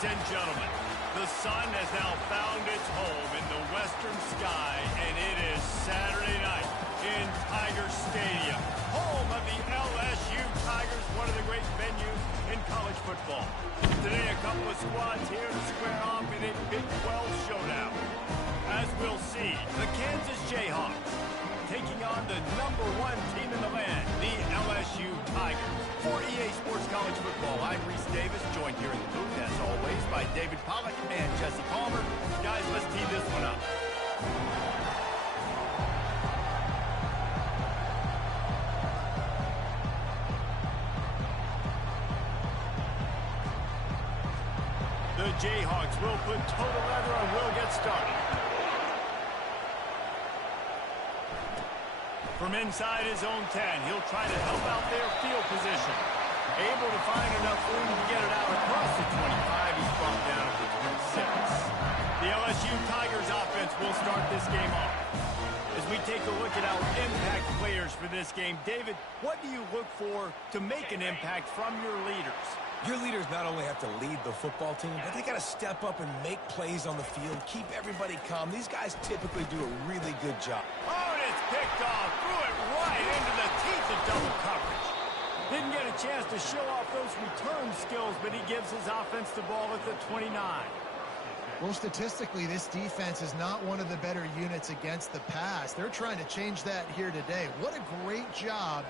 Ladies and gentlemen, the sun has now found its home in the western sky, and it is Saturday night in Tiger Stadium, home of the LSU Tigers, one of the great venues in college football. Today, a couple of squads here to square off in a Big 12 showdown. As we'll see, the Kansas Jayhawks taking on the #1 team in the land, the LSU Tigers. For EA Sports College Football, I'm Reese Davis, joined here in the booth, as always, by David Pollack and Jesse Palmer. Guys, let's tee this one up. The Jayhawks will put total leather and will get started. From inside his own 10, he'll try to help out their field position. Able to find enough room to get it out across the 25. He's brought down to the 26. The LSU Tigers offense will start this game off. As we take a look at our impact players for this game, David, what do you look for to make an impact from your leaders? Your leaders not only have to lead the football team, but they got to step up and make plays on the field, keep everybody calm. These guys typically do a really good job. Oh, and it's picked off. Threw it right into the teeth of double coverage. Didn't get a chance to show off those return skills, but he gives his offense the ball at the 29. Well, statistically, this defense is not one of the better units against the pass. They're trying to change that here today. What a great job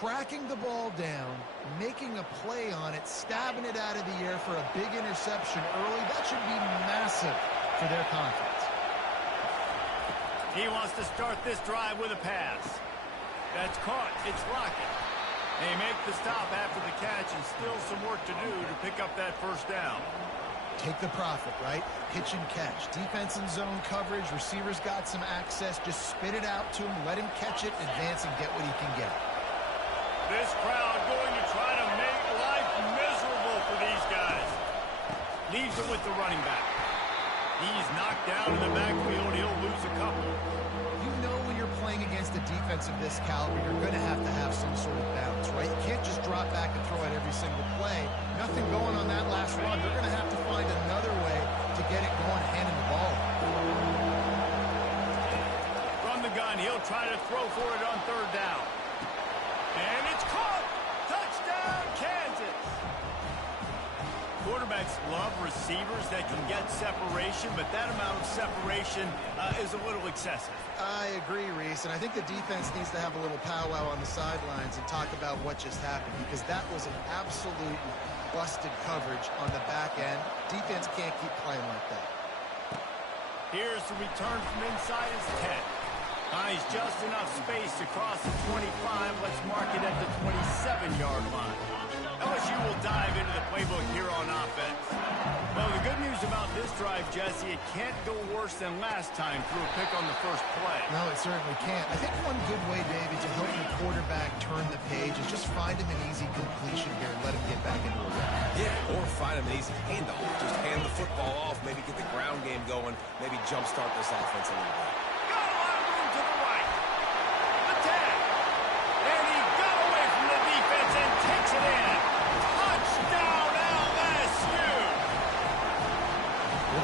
tracking the ball down, making a play on it, stabbing it out of the air for a big interception early. That should be massive for their confidence. He wants to start this drive with a pass. That's caught. It's Lockett. They make the stop after the catch, and still some work to do to pick up that first down. Take the profit, right? Pitch and catch. Defense in zone coverage. Receivers got some access. Just spit it out to him. Let him catch it, advance, and get what he can get. This crowd going to try to make life miserable for these guys. Leaves it with the running back. He's knocked down in the backfield. He'll lose a couple. You know when you're playing against a defense of this caliber, you're going to have some sort of balance, right? You can't just drop back and throw it every single play. Nothing going on that last run. They're going to have to find another way to get it going, handing the ball. From the gun, he'll try to throw for it on third down. And it's caught! Touchdown, Kansas! Quarterbacks love receivers that can get separation, but that amount of separation is a little excessive. I agree, Reese, and I think the defense needs to have a little powwow on the sidelines and talk about what just happened, because that was an absolute busted coverage on the back end. Defense can't keep playing like that. Here's the return from inside his 10. He's just enough space across the 25. Let's mark it at the 27-yard line. LSU will dive into the playbook here on offense. Well, the good news about this drive, Jesse, it can't go worse than last time through a pick on the first play. No, it certainly can't. I think one good way, David, to help your quarterback turn the page is just find him an easy completion here and let him get back into a run. Yeah, or find him an easy handoff. Just hand the football off, maybe get the ground game going, maybe jumpstart this offense a little bit.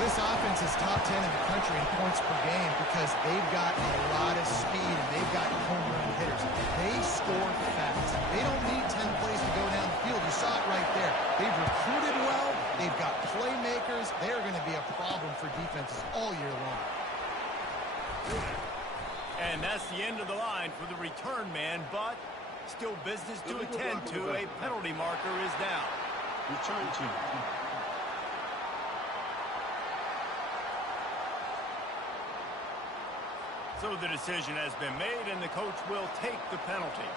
This offense is top 10 in the country in points per game because they've got a lot of speed and they've got home run hitters. They score fast. They don't need 10 plays to go down the field. You saw it right there. They've recruited well. They've got playmakers. They're going to be a problem for defenses all year long. And that's the end of the line for the return man, but still business to attend to. A penalty marker is down. Return team. So the decision has been made, and the coach will take the penalty.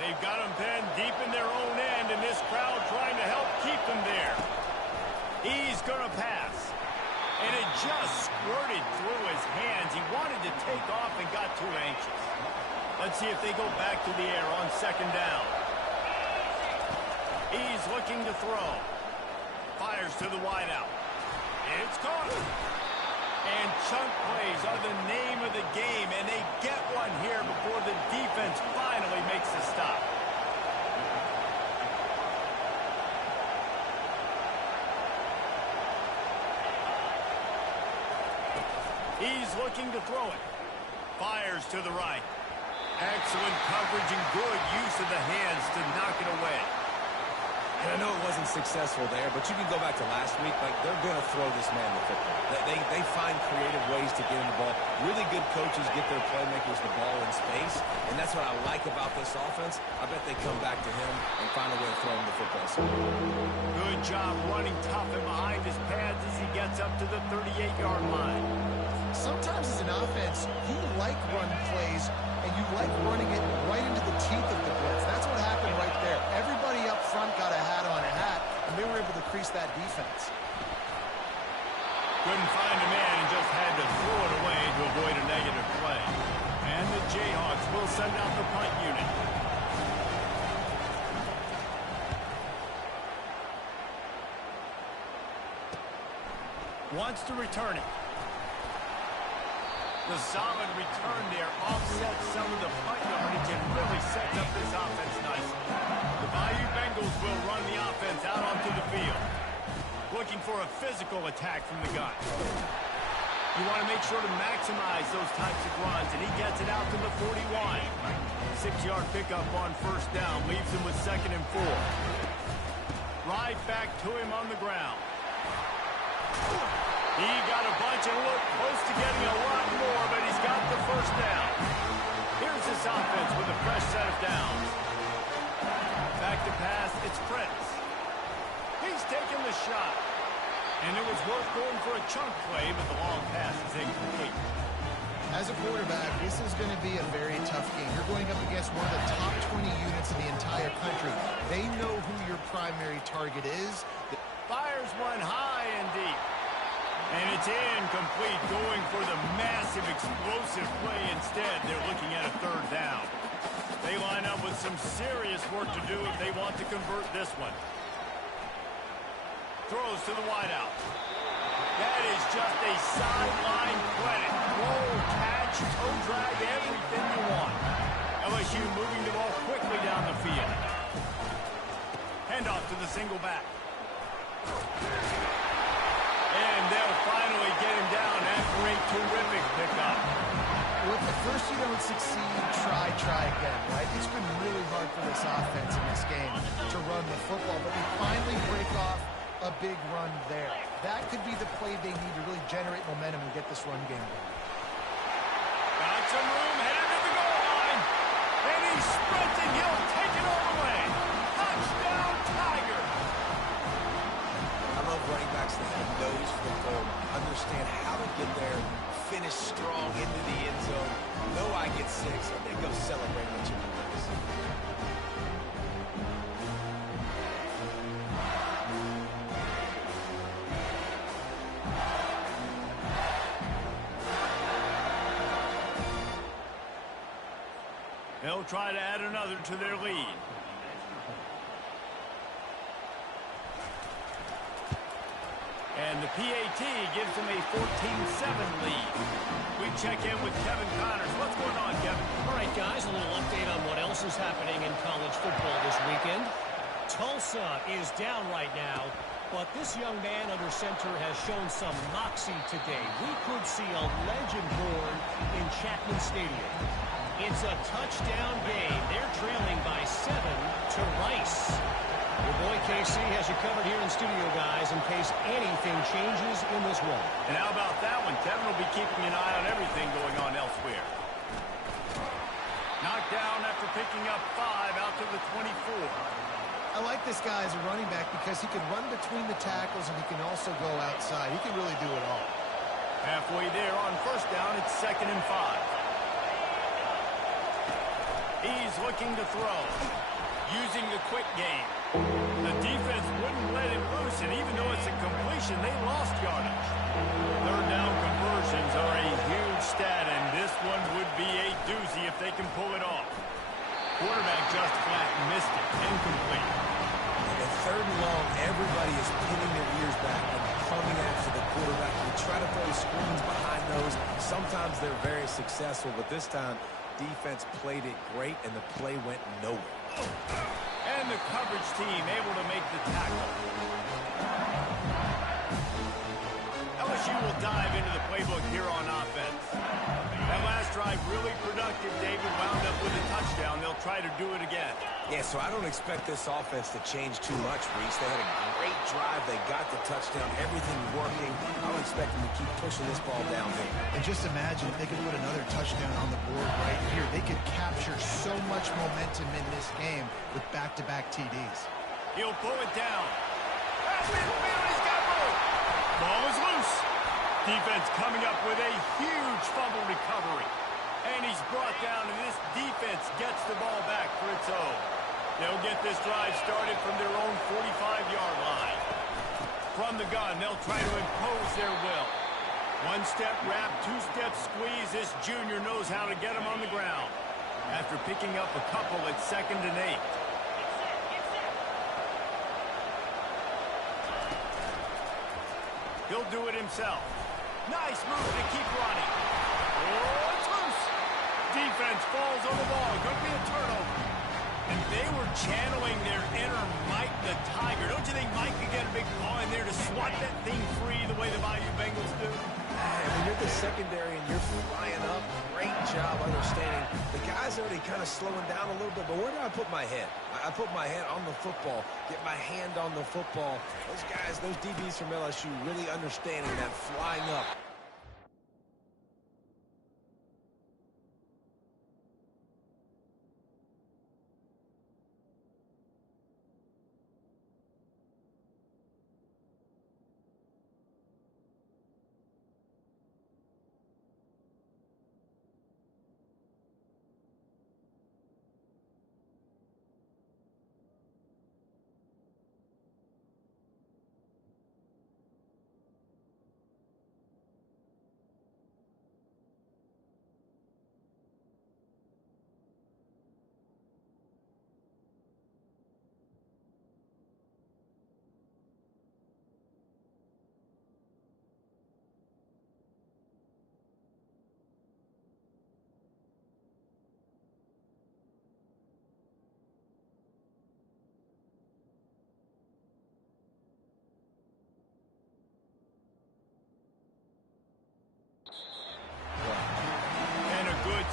They've got him pinned deep in their own end, and this crowd trying to help keep them there. He's going to pass. And it just squirted through his hands. He wanted to take off and got too anxious. Let's see if they go back to the air on second down. He's looking to throw. Fires to the wideout. It's caught. And chunk plays are the name of the game, and they get one here before the defense finally makes the stop. He's looking to throw it. Fires to the right. Excellent coverage and good use of the hands to knock it away. And I know it wasn't successful there, but you can go back to last week. Like, they're going to throw this man the football. They find creative ways to get him the ball. Really good coaches get their playmakers the ball in space, and that's what I like about this offense. I bet they come back to him and find a way to throw him the football. Good job running tough and behind his pads as he gets up to the 38-yard line. Sometimes as an offense, you like run plays, and you like running it right into the teeth of the blitz. That's what happened right there. Everybody up front got a hat on a hat, and they were able to crease that defense. Couldn't find a man and just had to throw it away to avoid a negative play. And the Jayhawks will send out the punt unit. Wants to return it. The solid return there offsets some of the punt yardage and really sets up this offense nicely. The Bayou Bengals will run the offense out onto the field. Looking for a physical attack from the gun. You want to make sure to maximize those types of runs, and he gets it out to the 41. 6-yard pickup on first down leaves him with 2nd and 4. Right back to him on the ground. He got a bunch and looked close to getting a lot more, but he's got the first down. Here's this offense with a fresh set of downs. Back to pass, it's Prince. He's taking the shot. And it was worth going for a chunk play, but the long pass is incomplete. As a quarterback, this is going to be a very tough game. You're going up against one of the top 20 units in the entire country. They know who your primary target is. Fires one high and deep. And it's incomplete, going for the massive explosive play instead. They're looking at a 3rd down. They line up with some serious work to do if they want to convert this one. Throws to the wideout. That is just a sideline credit. Roll, catch, toe drag, everything you want. LSU moving the ball quickly down the field. Handoff to the single back. And they'll finally get him down after a terrific pickup. Well, if at first you don't succeed, try again, right? It's been really hard for this offense in this game to run the football, but they finally break off a big run there. That could be the play they need to really generate momentum and get this run game going. Got some room, headed to the goal line. And he's sprinting. He'll take it all the way. Touchdown, Tigers. I love running backs that have nose for the goal, understand how to get there, finish strong into the end zone. Know I get 6, and then go celebrate with you. They'll try to add another to their lead. And the PAT gives them a 14-7 lead. We check in with Kevin Connors. What's going on, Kevin? All right, guys, a little update on what else is happening in college football this weekend. Tulsa is down right now, but this young man under center has shown some moxie today. We could see a legend born in Chapman Stadium. It's a touchdown game. They're trailing by 7 to Rice. Your boy KC has you covered here in studio, guys, in case anything changes in this one. And how about that one? Kevin will be keeping an eye on everything going on elsewhere. Knocked down after picking up 5 out to the 24. I like this guy as a running back because he can run between the tackles and he can also go outside. He can really do it all. Halfway there on first down, it's 2nd and 5. He's looking to throw. Using the quick game. The defense wouldn't let him loose, and even though it's a completion, they lost yardage. 3rd down conversions are a huge stat, and this one would be a doozy if they can pull it off. Quarterback just flat missed it. Incomplete. At 3rd and long, everybody is pinning their ears back and coming after the quarterback. We try to throw screens behind those. Sometimes they're very successful, but this time, defense played it great, and the play went nowhere. And the coverage team able to make the tackle. LSU will dive into the playbook here on offense. try to do it again. Yeah, so I don't expect this offense to change too much, Reese. They had a great drive. They got the touchdown. Everything working. I would expect them to keep pushing this ball downhill. And just imagine if they could put another touchdown on the board right here. They could capture so much momentum in this game with back-to-back TDs. He'll pull it down. He's got room. Ball is loose. Defense coming up with a huge fumble recovery. And he's brought down, and this defense gets the ball back for its own. They'll get this drive started from their own 45-yard line. From the gun, they'll try to impose their will. One-step wrap, two-step squeeze. This junior knows how to get him on the ground. After picking up a couple at 2nd and 8. He'll do it himself. Nice move to keep running. Oh, it's loose. Defense falls on the ball. Going to be a turnover. And they were channeling their inner Mike the Tiger. Don't you think Mike could get a big ball in there to swat that thing free the way the Bayou Bengals do? I mean, you're the secondary and you're flying up. Great job understanding. The guy's already kind of slowing down a little bit, but where do I put my head? I put my head on the football, get my hand on the football. Those guys, those DBs from LSU really understanding that flying up.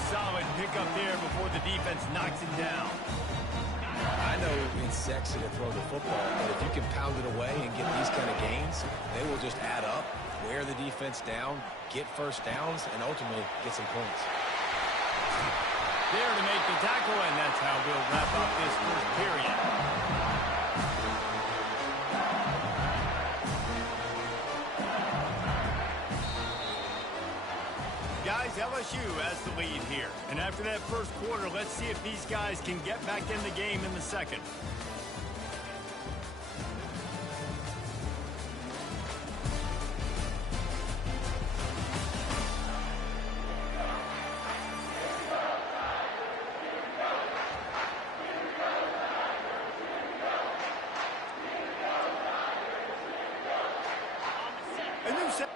Solid pickup there before the defense knocks it down. I know it's sexy to throw the football, but if you can pound it away and get these kind of gains, they will just add up, wear the defense down, get first downs, and ultimately get some points. There to make the tackle, and that's how we'll wrap up this first period. Guys, LSU has the lead here. And after that first quarter, let's see if these guys can get back in the game in the second. A new set.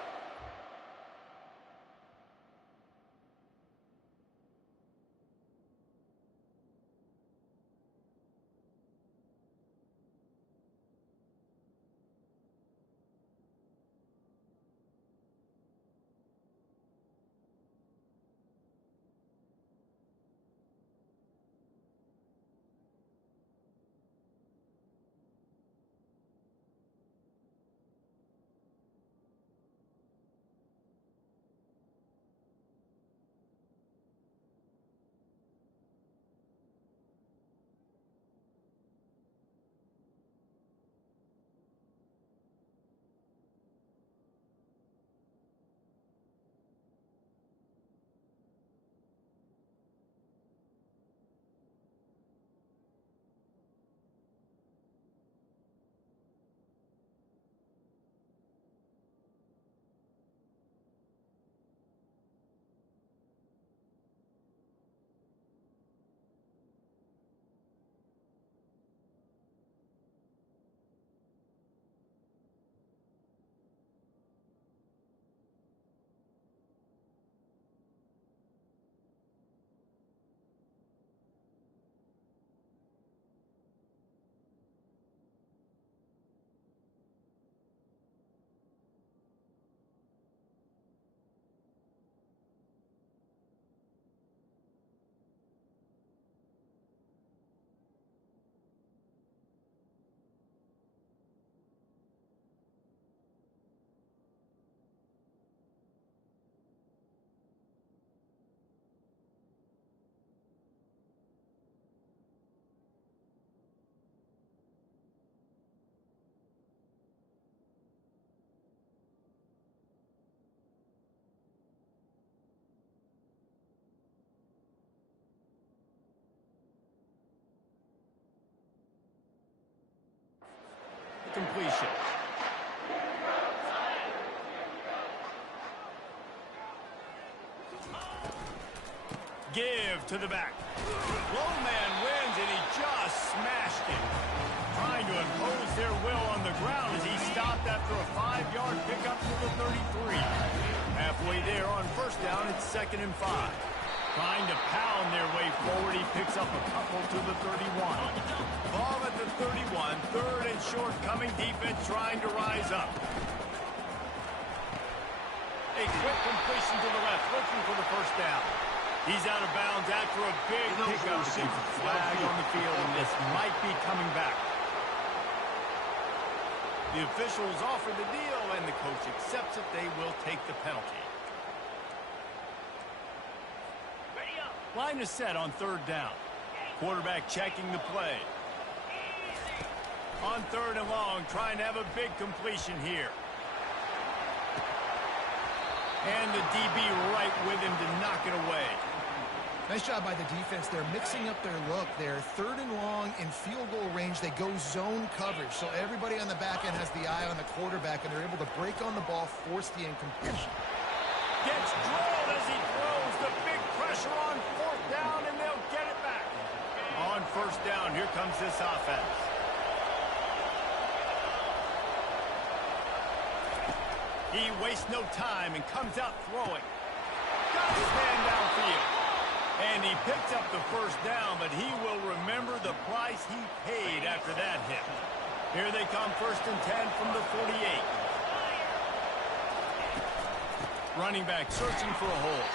completion. Give to the back. Low man wins, and he just smashed it. Trying to impose their will on the ground as he stopped after a 5-yard pickup to the 33. Halfway there on first down, it's 2nd and 5. Trying to pound their way forward, he picks up a couple to the 31. Ball at the 31, 3rd and short, coming defense trying to rise up. A quick completion to the left, looking for the first down. He's out of bounds after a big pickup. Flag on the field, and this might be coming back. The officials offer the deal, and the coach accepts it. They will take the penalty. Line is set on 3rd down. Quarterback checking the play. On 3rd and long, trying to have a big completion here. And the DB right with him to knock it away. Nice job by the defense. They're mixing up their look. They're 3rd and long in field goal range. They go zone coverage. So everybody on the back end has the eye on the quarterback, and they're able to break on the ball, force the incompletion. Gets drilled as he throws. The big pressure on 4th down, and they'll get it back. On 1st down, here comes this offense. He wastes no time and comes out throwing. Got his man downfield. And he picks up the 1st down, but he will remember the price he paid after that hit. Here they come, 1st and 10 from the 48. Running back searching for a hole.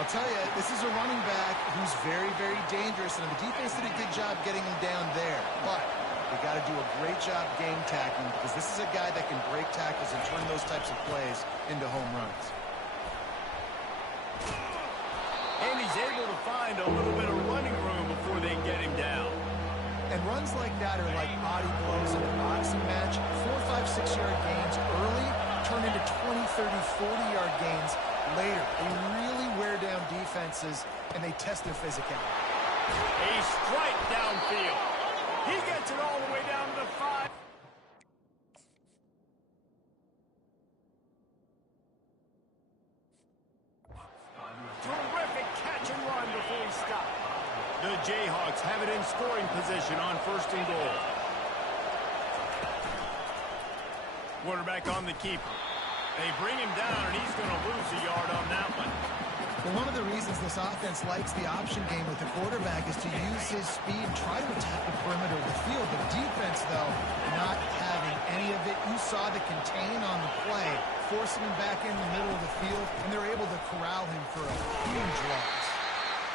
I'll tell you, this is a running back who's very, very dangerous, and the defense did a good job getting him down there. But they got to do a great job game tackling, because this is a guy that can break tackles and turn those types of plays into home runs. And he's able to find a little bit of running room before they get him down. And runs like that are like body blows in a boxing match. 4, 5, 6-yard gains early turn into 20, 30, 40-yard gains later. They really wear down defenses, and they test their physicality. A strike downfield. He gets it all the way down to the 5. Terrific catch and run before he stopped. The Jayhawks have it in scoring position on 1st and goal. Quarterback on the keeper. They bring him down, and he's going to lose a yard on that one. Well, one of the reasons this offense likes the option game with the quarterback is to use his speed, try to attack the perimeter of the field. The defense, though, not having any of it. You saw the contain on the play, forcing him back in the middle of the field, and they're able to corral him for a huge loss.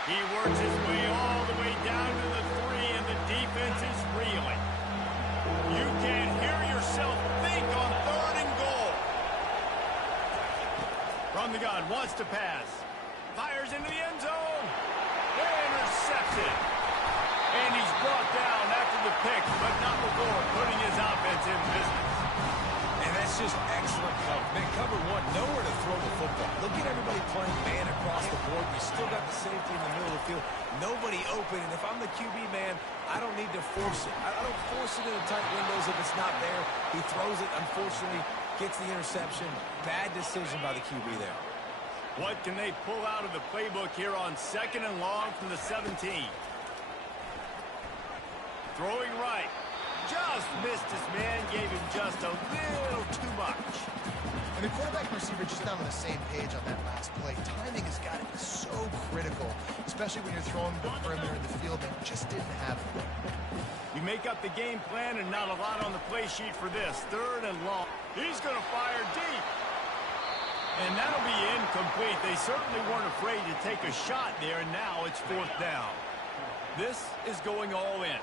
He works his way all the way down to the 3, and the defense is reeling. You can't hear yourself think on 3rd and goal. From the gun, wants to pass. Fires into the end zone. Intercepted. And he's brought down after the pick, but not before putting his offense in business. And that's just excellent cover. Man, cover 1, nowhere to throw the football. Look at everybody playing man across the board. You still got the safety in the middle of the field. Nobody open. And if I'm the QB, man, I don't need to force it. I don't force it in the tight windows if it's not there. He throws it, unfortunately, gets the interception. Bad decision by the QB there. What can they pull out of the playbook here on 2nd and long from the 17? Throwing right. Just missed his man, gave him just a little too much. And the quarterback and receiver just not on the same page on that last play. Timing has got to be so critical, especially when you're throwing the perimeter of the field. They just didn't have it. You make up the game plan, and not a lot on the play sheet for this. 3rd and long. He's going to fire deep. And that'll be incomplete. They certainly weren't afraid to take a shot there, and now it's 4th down. This is going all in.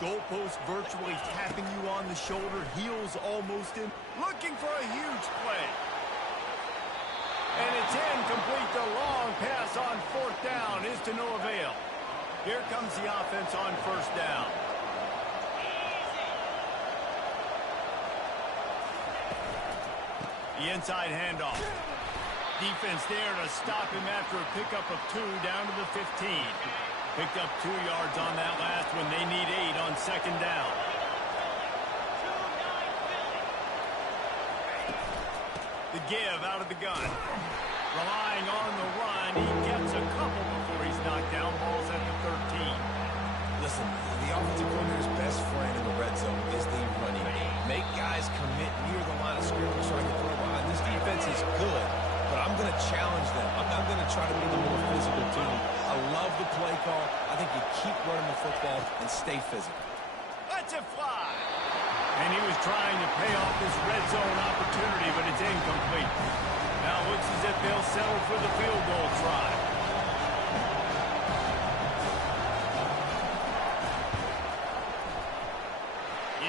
Goalpost virtually tapping you on the shoulder, heels almost in, looking for a huge play. And it's incomplete. The long pass on 4th down is to no avail. Here comes the offense on 1st down. The inside handoff. Defense there to stop him after a pickup of 2 down to the 15. Picked up 2 yards on that last one. They need 8 on 2nd down. The give out of the gun. Relying on the run. He gets a couple before he's knocked down. Ball's at the 13. Listen, the offensive coordinator's best friend in the red zone is the running game. Make guys commit near the line of scrimmage so I can throw behind. This defense is good, but I'm going to challenge them. I'm going to try to be the more physical team. I love the play call. I think you keep running the football and stay physical. Let's it fly. And he was trying to pay off this red zone opportunity, but it's incomplete. Now it looks as if they'll settle for the field goal try.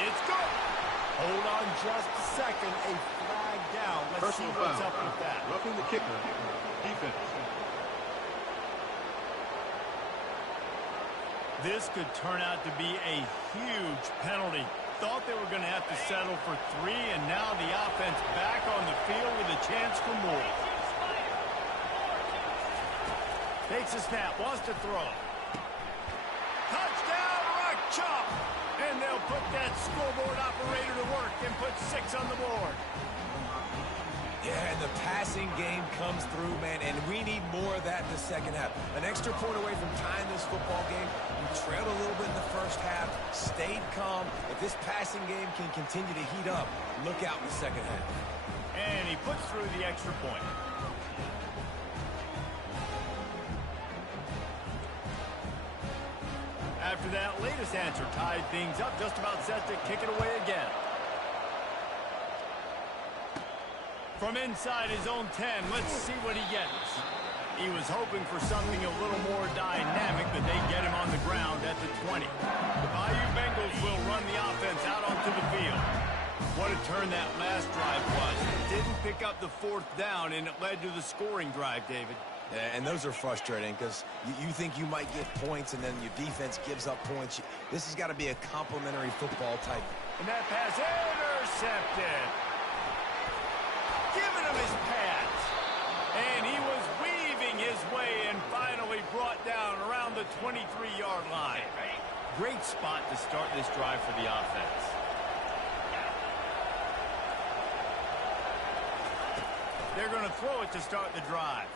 It's good. Hold on just a second. A flag down. Let's see what's up with that. Roughing the kicker. Defense. This could turn out to be a huge penalty. Thought they were going to have to settle for 3, and now the offense back on the field with a chance for more. Takes a snap, wants to throw. Touchdown, Rock Chop! And they'll put that scoreboard operator to work and put 6 on the board. Yeah, and the passing game comes through, man, and we need more of that in the second half. An extra point away from tying this football game. You trailed a little bit in the first half, stayed calm. If this passing game can continue to heat up, look out in the second half. And he puts through the extra point. After that latest answer tied things up, just about set to kick it away again. From inside his own 10, let's see what he gets. He was hoping for something a little more dynamic, but they get him on the ground at the 20. The Bayou Bengals will run the offense out onto the field. What a turn that last drive was. It didn't pick up the 4th down, and it led to the scoring drive, David. Yeah, and those are frustrating because you think you might get points, and then your defense gives up points. This has got to be a complimentary football type. And that pass intercepted. Giving him his pads. And he was weaving his way and finally brought down around the 23-yard line. Great spot to start this drive for the offense. They're going to throw it to start the drive.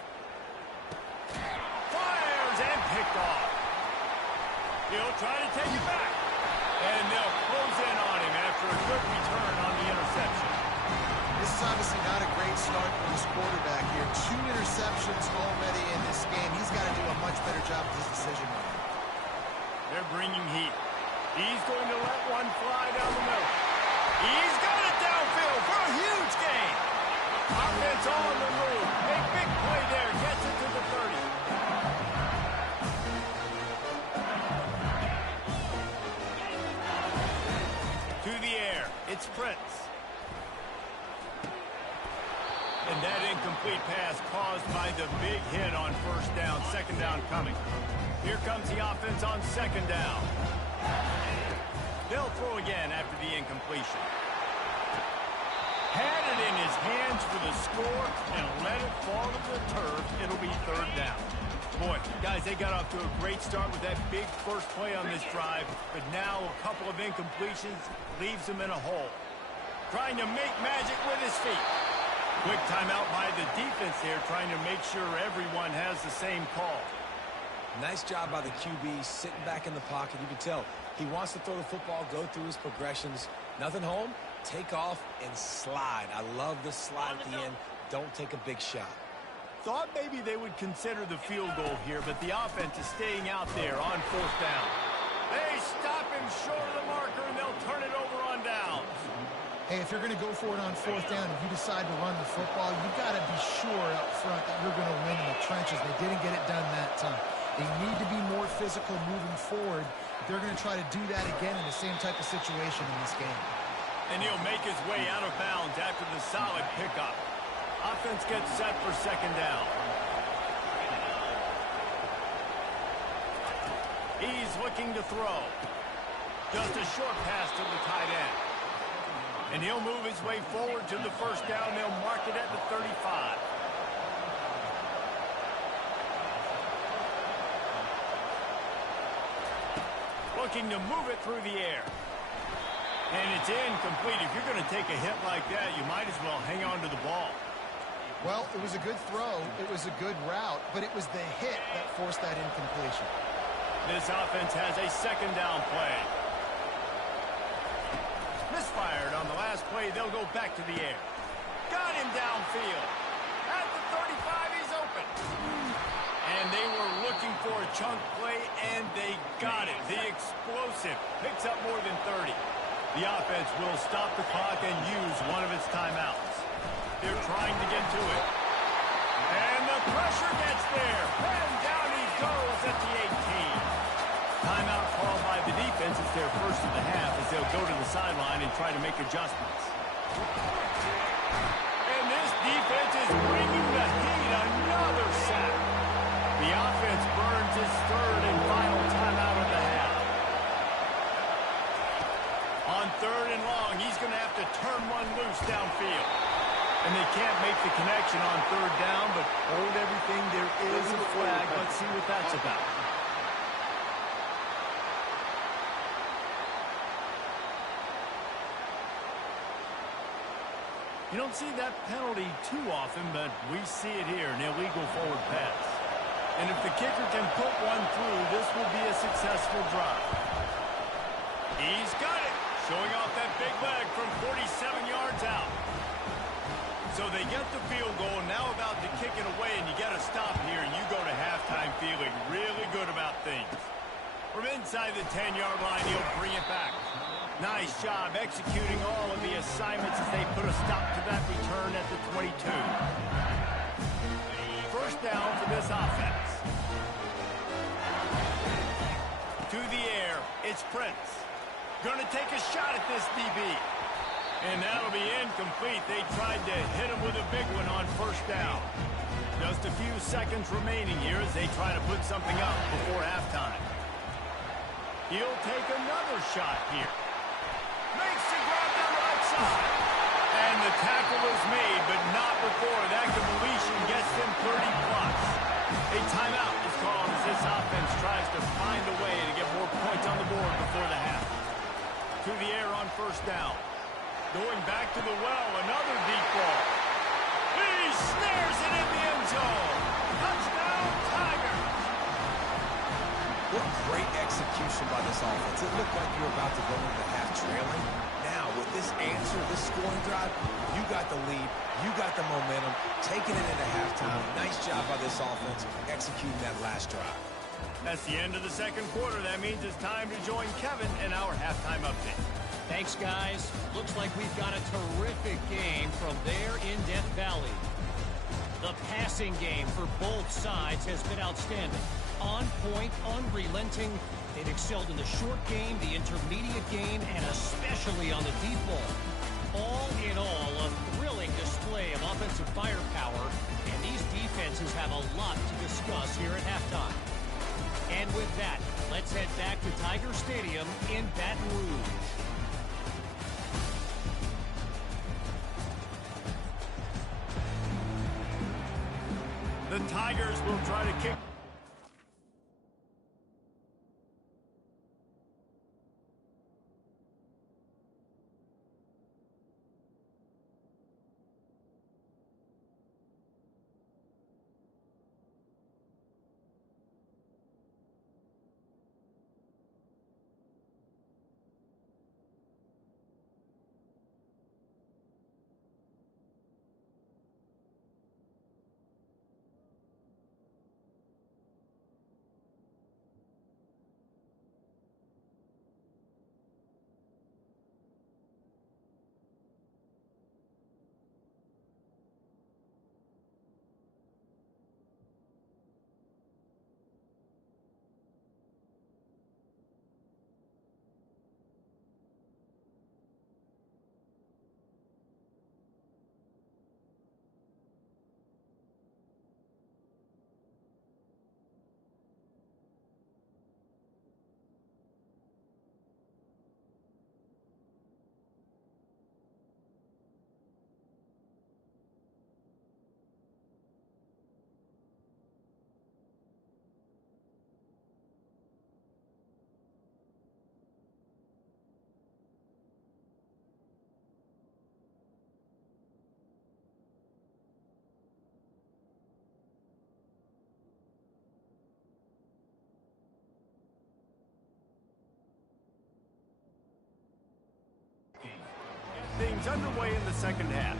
Fires and picked off. He'll try to take it back. And they'll close in on him after a good return on the interception. This is obviously not a great start for this quarterback here. 2 interceptions already in this game. He's got to do a much better job with his decision-making. They're bringing heat. He's going to let one fly down the middle. He's got it downfield for a huge gain. Offense on the move. A big play there. Gets it to the 30. To the air. It's Prince. And that incomplete pass caused by the big hit on 1st down. 2nd down coming. Here comes the offense on 2nd down. They'll throw again after the incompletion. Had it in his hands for the score and let it fall to the turf. It'll be 3rd down. Boy, guys, they got off to a great start with that big first play on this drive, but now a couple of incompletions leaves them in a hole. Trying to make magic with his feet. Quick timeout by the defense there, trying to make sure everyone has the same call. Nice job by the QB, sitting back in the pocket. You can tell he wants to throw the football, go through his progressions. Nothing home, take off, and slide. I love the slide at the end. Don't take a big shot. Thought maybe they would consider the field goal here, but the offense is staying out there on 4th down. They stop him short of the marker, and they'll turn it over on downs. Hey, if you're going to go for it on 4th down, if you decide to run the football, you've got to be sure up front that you're going to win in the trenches. They didn't get it done that time. They need to be more physical moving forward. They're going to try to do that again in the same type of situation in this game. And he'll make his way out of bounds after the solid pickup. Offense gets set for 2nd down. He's looking to throw. Just a short pass to the tight end. And he'll move his way forward to the 1st down. They'll mark it at the 35. Looking to move it through the air. And it's incomplete. If you're going to take a hit like that, you might as well hang on to the ball. Well, it was a good throw. It was a good route, but it was the hit that forced that incompletion. This offense has a second down play. Misfired on the last play. They'll go back to the air. Got him downfield. At the 35, he's open. And they were looking for a chunk play, and they got it. The explosive picks up more than 30. The offense will stop the clock and use one of its timeouts. They're trying to get to it. And the pressure gets there. And down he goes at the 18. Timeout called by the defense. It's their first of the half as they'll go to the sideline and try to make adjustments. And this defense is bringing the heat. Another sack. The offense burns its third and final timeout of the half. On third and long, he's going to have to turn one loose downfield. And they can't make the connection on third down, but hold everything. There is a flag. Let's see what that's about. You don't see that penalty too often, but we see it here, an illegal forward pass. And if the kicker can put one through, this will be a successful drive. He's got it, showing off that big leg from 47 yards out. So they get the field goal, now about to kick it away, and you got to stop here, and you go to halftime feeling really good about things. From inside the 10-yard line, he'll bring it back. Nice job executing all of the assignments as they put a stop to that return at the 22. First down for this offense. To the air, it's Prince. Gonna take a shot at this DB. And that'll be incomplete. They tried to hit him with a big one on first down. Just a few seconds remaining here as they try to put something up before halftime. He'll take another shot here. Makes the grab down the right side. And the tackle is made, but not before that completion gets them 30-plus. A timeout is called as this offense tries to find a way to get more points on the board before the half. To the air on first down. Going back to the well, another deep ball. He snares it in the end zone. Touchdown, Tigers. What great execution by this offense. It looked like you were about to go into the half trailing. Now, with this answer, this scoring drive, you got the lead, you got the momentum, taking it into halftime. Nice job by this offense executing that last drive. That's the end of the second quarter. That means it's time to join Kevin in our halftime update. Thanks, guys. Looks like we've got a terrific game from there in Death Valley. The passing game for both sides has been outstanding. On point, unrelenting. They've excelled in the short game, the intermediate game, and especially on the deep ball. All in all, a thrilling display of offensive firepower, and these defenses have a lot to discuss here at halftime. And with that, let's head back to Tiger Stadium in Baton Rouge. The Tigers will try to kick. things underway in the second half.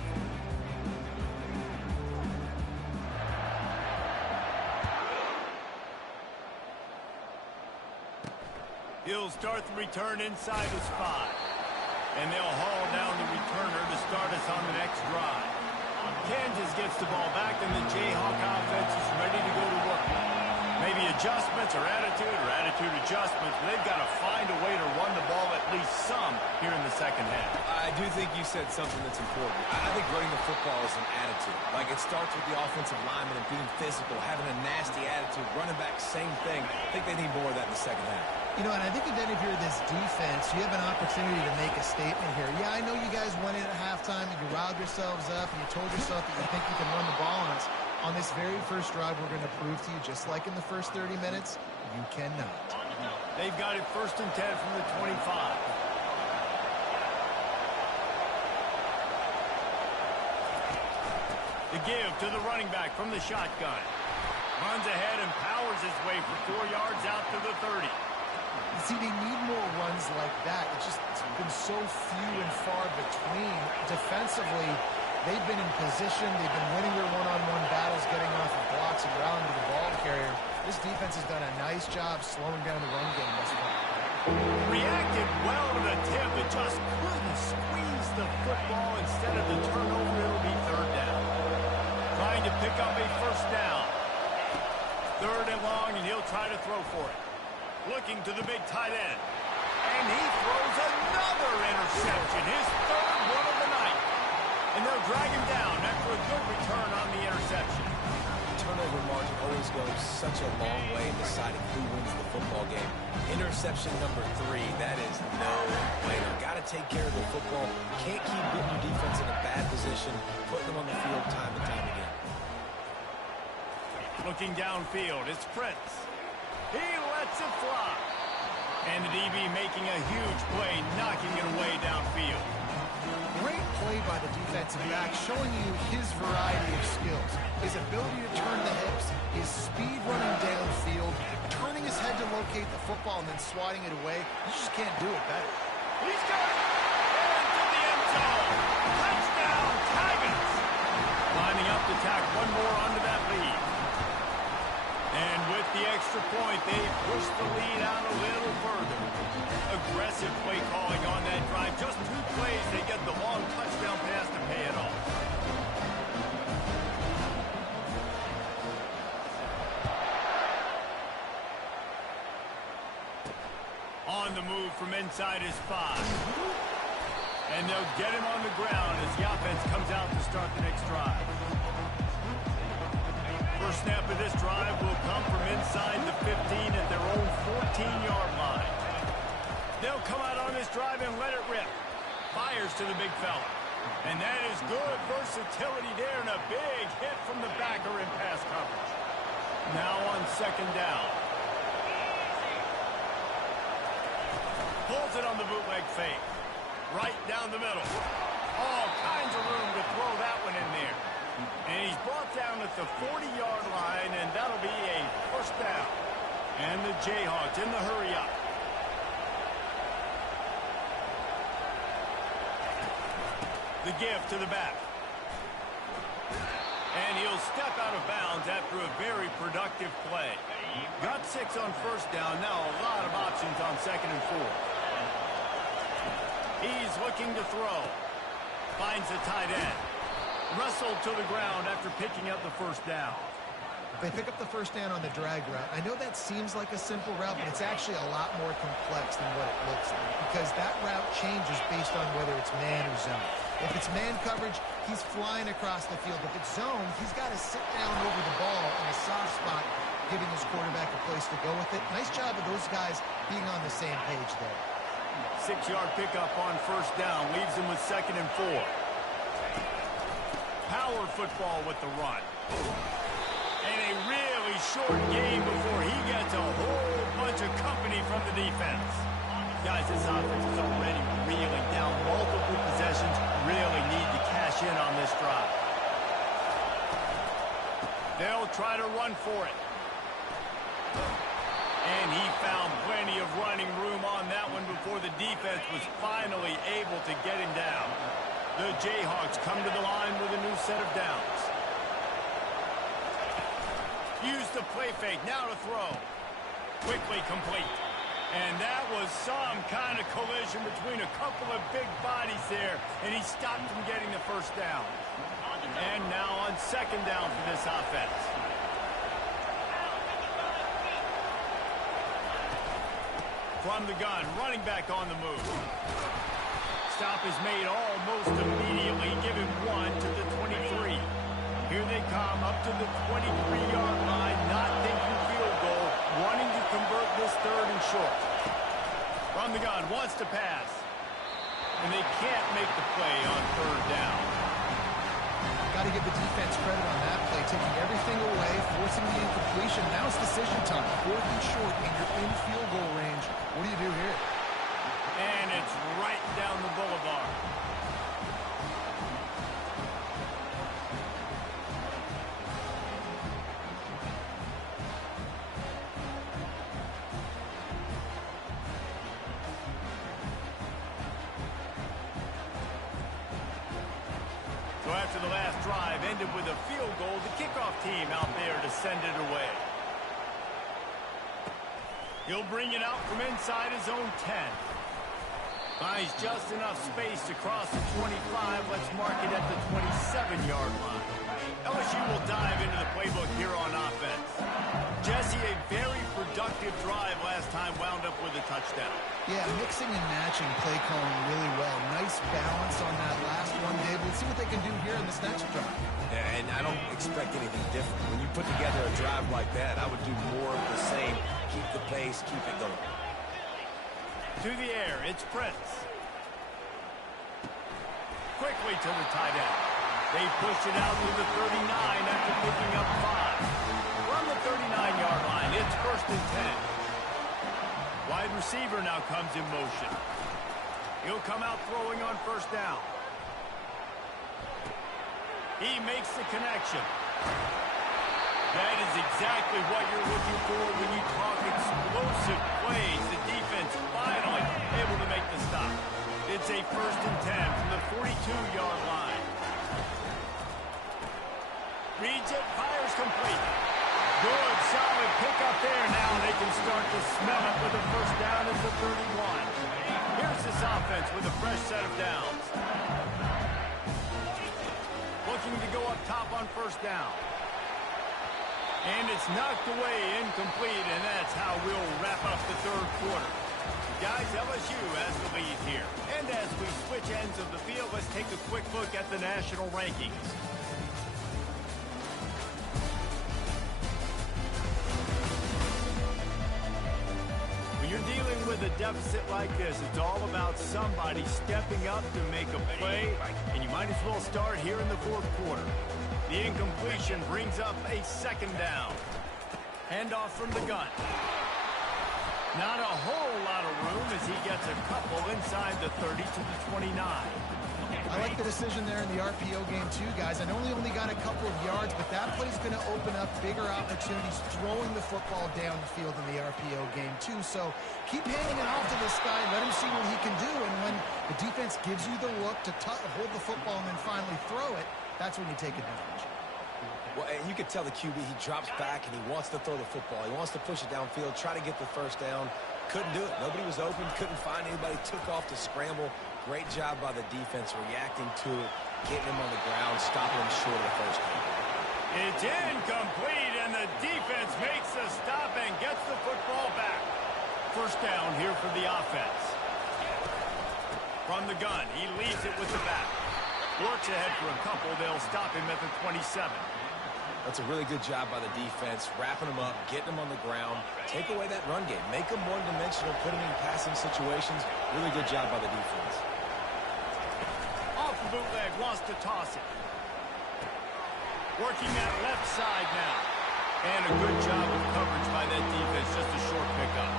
He'll start the return inside his 5. And they'll haul down the returner to start us on the next drive. Kansas gets the ball back, and the Jayhawk offense is ready to go to work. Maybe adjustments or attitude adjustments, but they've got to find a way to run the ball at least some here in the second half. I do think you said something that's important. I think running the football is an attitude. Like, it starts with the offensive lineman and being physical, having a nasty attitude. Running back, same thing. I think they need more of that in the second half. You know, and I think then if you're this defense, you have an opportunity to make a statement here. Yeah, I know you guys went in at halftime and you riled yourselves up and you told yourself that you think you can run the ball on us. On this very first drive, we're going to prove to you, just like in the first 30 minutes, you cannot. They've got it 1st and 10 from the 25. The give to the running back from the shotgun. Runs ahead and powers his way for 4 yards out to the 30. You see, they need more runs like that. It's been so few and far between. Defensively, they've been in position. They've been winning their one-on-one battles, getting off of blocks and rallying to the ball carrier. This defense has done a nice job slowing down the run game thus far. Reacted well to the tip, but just couldn't squeeze the football. Instead of the turnover, it'll be 3rd down. Trying to pick up a 1st down. 3rd and long, and he'll try to throw for it. Looking to the big tight end. And he throws another interception, his 3rd one of the night. And they'll drag him down after a good return on the interception. Turnover margin always goes such a long way in deciding who wins the football game. Interception number 3, that is no brainer. Got to take care of the football. Can't keep putting your defense in a bad position, putting them on the field time and time again. Looking downfield, it's Prince. He lets it fly. And the DB making a huge play, knocking it away downfield. Great play by the defensive back, showing you his variety of skills. His ability to turn the hips, his speed running downfield, turning his head to locate the football and then swatting it away. You just can't do it better. He's got it! Into the end zone! Touchdown, Tigers! Lining up to tack one more onto that lead. And with the extra point, they push the lead out a little further. Aggressive play calling on that drive. Just 2 plays, they get the long touchdown pass to pay it off. On the move from inside his 5. And they'll get him on the ground as the offense comes out to start the next drive. First snap of this drive will come from inside the 15 at their own 14-yard line. They'll come out on this drive and let it rip. Fires to the big fella. And that is good versatility there and a big hit from the backer in pass coverage. Now on 2nd down. Pulls it on the bootleg fake. Right down the middle. All kinds of room to throw that one in there. And he's brought down at the 40-yard line, and that'll be a 1st down. And the Jayhawks in the hurry up. The give to the back. And he'll step out of bounds after a very productive play. Got 6 on 1st down. Now a lot of options on 2nd and 4. He's looking to throw. Finds the tight end. Wrestled to the ground after picking up the 1st down. They pick up the 1st down on the drag route. I know that seems like a simple route, but it's actually a lot more complex than what it looks like because that route changes based on whether it's man or zone. If it's man coverage, he's flying across the field. If it's zone, he's got to sit down over the ball in a soft spot, giving his quarterback a place to go with it. Nice job of those guys being on the same page there. 6-yard pickup on 1st down leaves him with 2nd and 4. Power football with the run. And a really short game before he gets a whole bunch of company from the defense. Guys, this offense is already reeling down multiple possessions. Really need to cash in on this drive. They'll try to run for it. And he found plenty of running room on that one before the defense was finally able to get him down. The Jayhawks come to the line with a new set of downs. Use the play fake, now to throw. Quickly complete. And that was some kind of collision between a couple of big bodies there, and he stopped from getting the first down. And now on second down for this offense. From the gun, running back on the move. Stop is made almost immediately. Give him 1 to the 23. Here they come up to the 23-yard line, not thinking field goal, wanting to convert this third and short. From the gun, wants to pass. And they can't make the play on third down. Got to give the defense credit on that play, taking everything away, forcing the incompletion. Now it's decision time. Fourth and short, and you're in field goal range. What do you do here? And it's right down the boulevard. So after the last drive ended with a field goal, the kickoff team out there to send it away. He'll bring it out from inside his own 10. Finds just enough space to cross the 25. Let's mark it at the 27-yard line. LSU will dive into the playbook here on offense. Jesse, a very productive drive last time, wound up with a touchdown. Yeah, mixing and matching play calling really well. Nice balance on that last one, Dave. Let's see what they can do here in this next drive. Yeah, and I don't expect anything different. When you put together a drive like that, I would do more of the same. Keep the pace, keep it going. To the air, it's Prince. Quickly to the tight end. They push it out to the 39 after picking up 5. From the 39-yard line, it's first and 10. Wide receiver now comes in motion. He'll come out throwing on first down. He makes the connection. That is exactly what you're looking for when you talk explosive plays. The defense finally able to make the stop. It's a first and 10 from the 42-yard line. Reads it, fires complete. Good, solid pickup there. Now they can start to smell it with a first down at the 31. Here's this offense with a fresh set of downs. Looking to go up top on first down. And it's knocked away, incomplete, and that's how we'll wrap up the third quarter. Guys, LSU has the lead here. And as we switch ends of the field, let's take a quick look at the national rankings. When you're dealing with a deficit like this, it's all about somebody stepping up to make a play, and you might as well start here in the fourth quarter. The incompletion brings up a second down. Handoff from the gun. Not a whole lot of room as he gets a couple inside the 30 to the 29. I like the decision there in the RPO game too, guys. I know he only got a couple of yards, but that play is going to open up bigger opportunities throwing the football down the field in the RPO game too. So keep handing it off to this guy. Let him see what he can do. And when the defense gives you the look to hold the football and then finally throw it, that's when you take advantage. Well, and you can tell the QB, he drops back and he wants to throw the football. He wants to push it downfield, try to get the first down. Couldn't do it. Nobody was open, couldn't find anybody, took off to scramble. Great job by the defense reacting to it, getting him on the ground, stopping him short of the first down. It's incomplete, and the defense makes the stop and gets the football back. First down here for the offense. From the gun, he leaves it with the back. Works ahead for a couple. They'll stop him at the 27. That's a really good job by the defense, wrapping him up, getting him on the ground. Take away that run game. Make him one-dimensional, put him in passing situations. Really good job by the defense. Off the bootleg, wants to toss it. Working that left side now. And a good job of coverage by that defense, just a short pickup.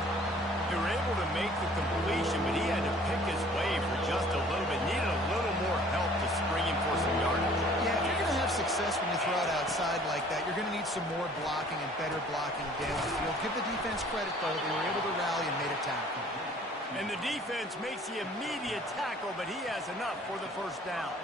They were able to make the completion, but he had to pick his way for just a little bit. Needed a little more help to spring him for some yardage. Yeah, if you're going to have success when you throw it outside like that, you're going to need some more blocking and better blocking downfield. Give the defense credit, though. They were able to rally and made a tackle. And the defense makes the immediate tackle, but he has enough for the first down.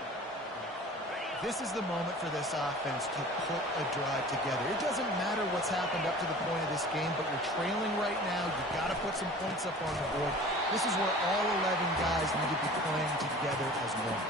This is the moment for this offense to put a drive together. It doesn't matter what's happened up to the point of this game, but you're trailing right now. You've got to put some points up on the board. This is where all 11 guys need to be playing together as one.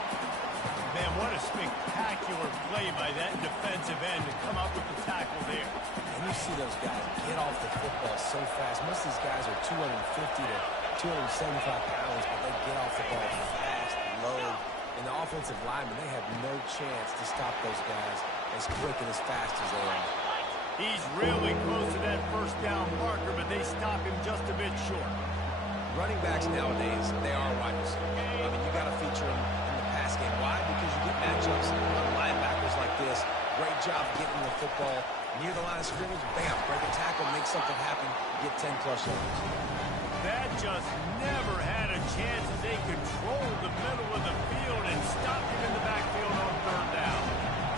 Man, what a spectacular play by that defensive end to come up with the tackle there. And you see those guys get off the football so fast. Most of these guys are 250 to 275 pounds, but they get off the ball fast, low. And the offensive linemen, they have no chance to stop those guys as quick and as fast as they are. He's really close to that first down marker, but they stop him just a bit short. Running backs nowadays, they are wide receivers. I mean, you got to feature them in the pass game. Why? Because you get matchups on linebackers like this. Great job getting the football near the line of scrimmage. Bam, break a tackle, make something happen, get 10-plus yards. That just never had a chance as they controlled the middle of the field and stopped him in the backfield on third down.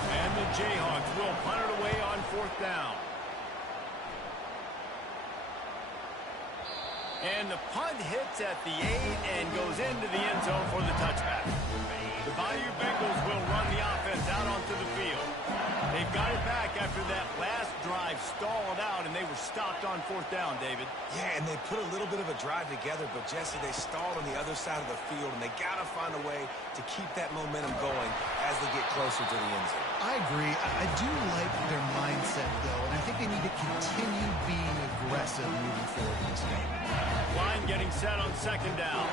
And the Jayhawks will punt it away on fourth down. And the punt hits at the 8 and goes into the end zone for the touchback. The Bayou Bengals will run the offense out onto the field. They've got it back after that last drive stalled out, and they were stopped on fourth down, David. Yeah, and they put a little bit of a drive together, but, Jesse, they stalled on the other side of the field, and they got to find a way to keep that momentum going as they get closer to the end zone. I agree. I do like their mindset, though, and I think they need to continue being aggressive moving forward in this game. Line getting set on second down.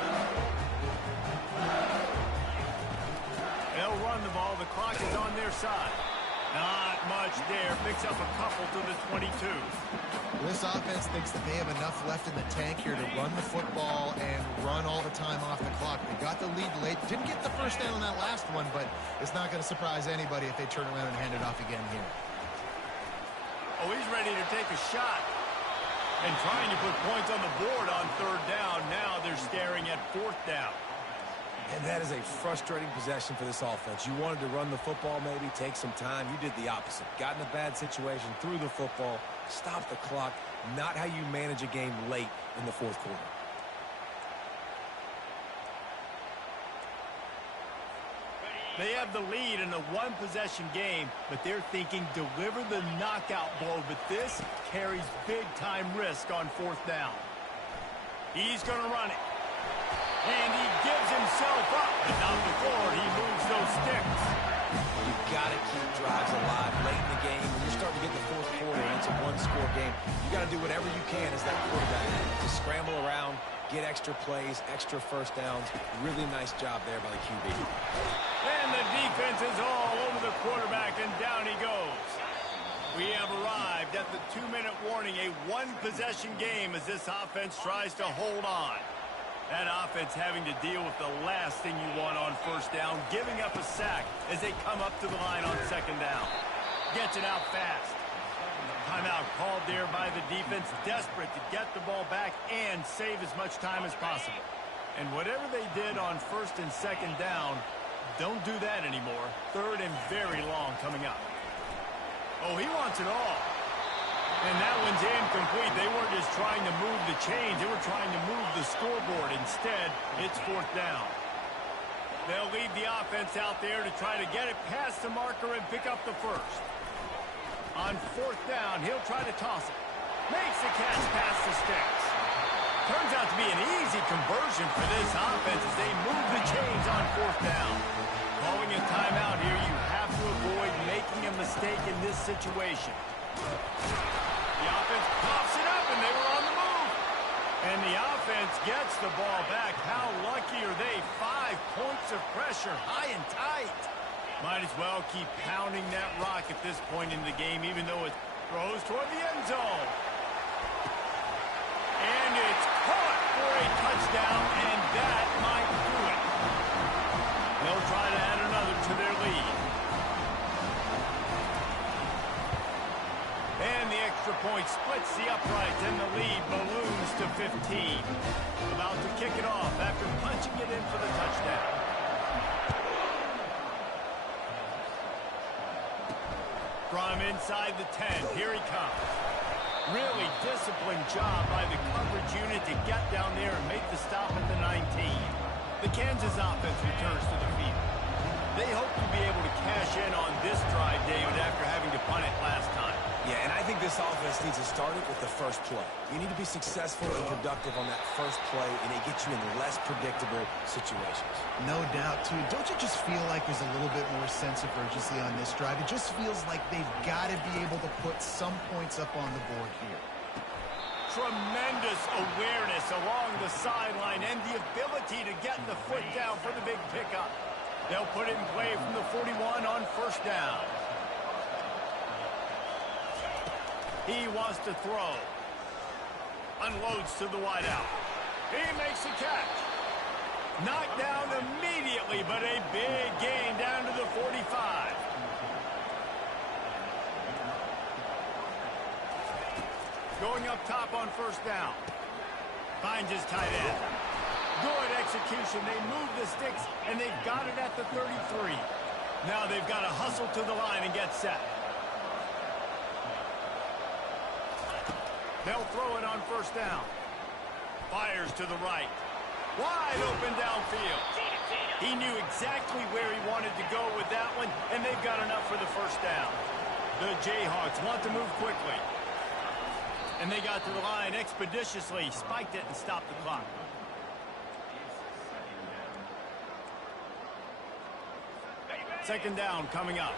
They'll run the ball. The clock is on their side. Not much there. Picks up a couple to the 22. This offense thinks that they have enough left in the tank here to run the football and run all the time off the clock. They got the lead late. Didn't get the first down on that last one, but it's not going to surprise anybody if they turn around and hand it off again here. Oh, he's ready to take a shot. And trying to put points on the board on third down. Now they're staring at fourth down. And that is a frustrating possession for this offense. You wanted to run the football, maybe take some time. You did the opposite. Got in a bad situation, threw the football, stopped the clock. Not how you manage a game late in the fourth quarter. They have the lead in a one-possession game, but they're thinking deliver the knockout blow. But this carries big-time risk on fourth down. He's going to run it. And he gives himself up. But not before he moves those sticks. You've got to keep drives alive late in the game. When you're starting to get the fourth quarter and it's a one-score game, you got to do whatever you can as that quarterback to scramble around, get extra plays, extra first downs. Really nice job there by the QB. And the defense is all over the quarterback, and down he goes. We have arrived at the 2-minute warning, a one-possession game as this offense tries to hold on. That offense having to deal with the last thing you want on first down, giving up a sack as they come up to the line on second down. Gets it out fast. Timeout called there by the defense, desperate to get the ball back and save as much time as possible. And whatever they did on first and second down, don't do that anymore. Third and very long coming up. Oh, he wants it all. And that one's incomplete. They weren't just trying to move the chains. They were trying to move the scoreboard. Instead, it's fourth down. They'll lead the offense out there to try to get it past the marker and pick up the first. On fourth down, he'll try to toss it. Makes the catch past the sticks. Turns out to be an easy conversion for this offense as they move the chains on fourth down. Calling a timeout here, you have to avoid making a mistake in this situation. The offense pops it up, and they were on the move. And the offense gets the ball back. How lucky are they? 5 points of pressure, high and tight. Might as well keep pounding that rock at this point in the game, even though it throws toward the end zone. And it's caught for a touchdown, and that might do it. They'll try to add another to their lead. And the extra point splits the uprights, and the lead balloons to 15. About to kick it off after punching it in for the touchdown. From inside the 10, here he comes. Really disciplined job by the coverage unit to get down there and make the stop at the 19. The Kansas offense returns to the field. They hope to be able to cash in on this drive, David, after having to punt it last time. Yeah, and I think this offense needs to start it with the first play. You need to be successful and productive on that first play, and it gets you in less predictable situations. No doubt, too. Don't you just feel like there's a little bit more sense of urgency on this drive? It just feels like they've got to be able to put some points up on the board here. Tremendous awareness along the sideline and the ability to get the foot down for the big pickup. They'll put it in play from the 41 on first down. He wants to throw. Unloads to the wideout. He makes a catch. Knocked down immediately, but a big gain down to the 45. Going up top on first down. Finds his tight end. Good execution. They move the sticks, and they've got it at the 33. Now they've got to hustle to the line and get set. They'll throw it on first down. Fires to the right. Wide open downfield. He knew exactly where he wanted to go with that one, and they've got enough for the first down. The Jayhawks want to move quickly. And they got to the line expeditiously, spiked it, and stopped the clock. Second down coming up.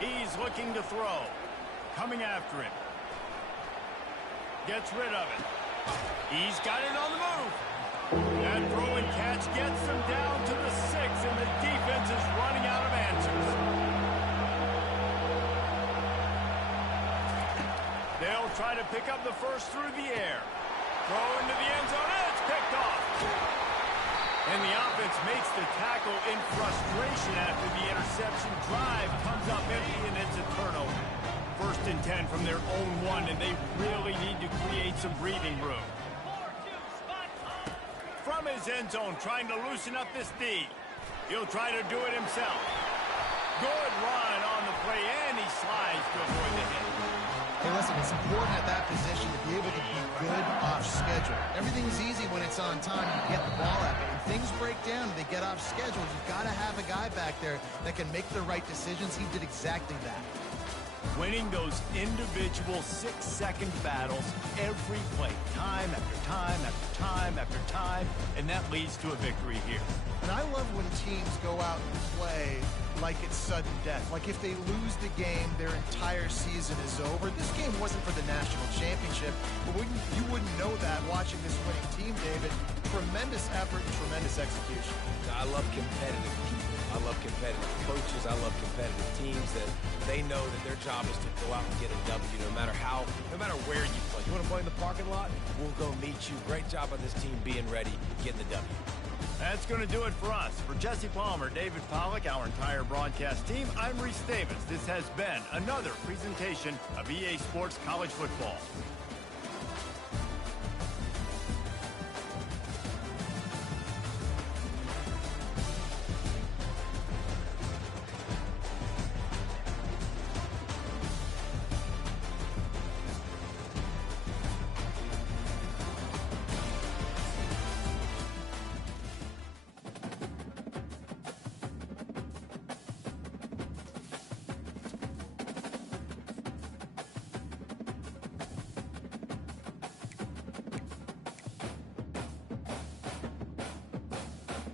He's looking to throw. Coming after him. Gets rid of it. He's got it on the move. That throw and catch gets him down to the 6, and the defense is running out of answers. They'll try to pick up the first through the air. Throw into the end zone, and it's picked off. And the offense makes the tackle in frustration after the interception. Drive comes up empty, and it's a turnover. First and 10 from their own 1, and they really need to create some breathing room. From his end zone, trying to loosen up this D. He'll try to do it himself. Good run on the play, and he slides to avoid the hit. Hey, listen, it's important at that position to be able to be good off schedule. Everything's easy when it's on time. You get the ball at it. When things break down and they get off schedule, you've got to have a guy back there that can make the right decisions. He did exactly that. Winning those individual 6-second battles every play, time after time after time after time, and that leads to a victory here. And I love when teams go out and play like it's sudden death. Like if they lose the game, their entire season is over. This game wasn't for the national championship, but you wouldn't know that watching this winning team, David. Tremendous effort and tremendous execution. I love competitive people. I love competitive coaches. I love competitive teams that they know that their job is to go out and get a W no matter where you play. You want to play in the parking lot? We'll go meet you. Great job on this team being ready, getting the W. That's going to do it for us. For Jesse Palmer, David Pollack, our entire broadcast team, I'm Reese Davis. This has been another presentation of EA Sports College Football.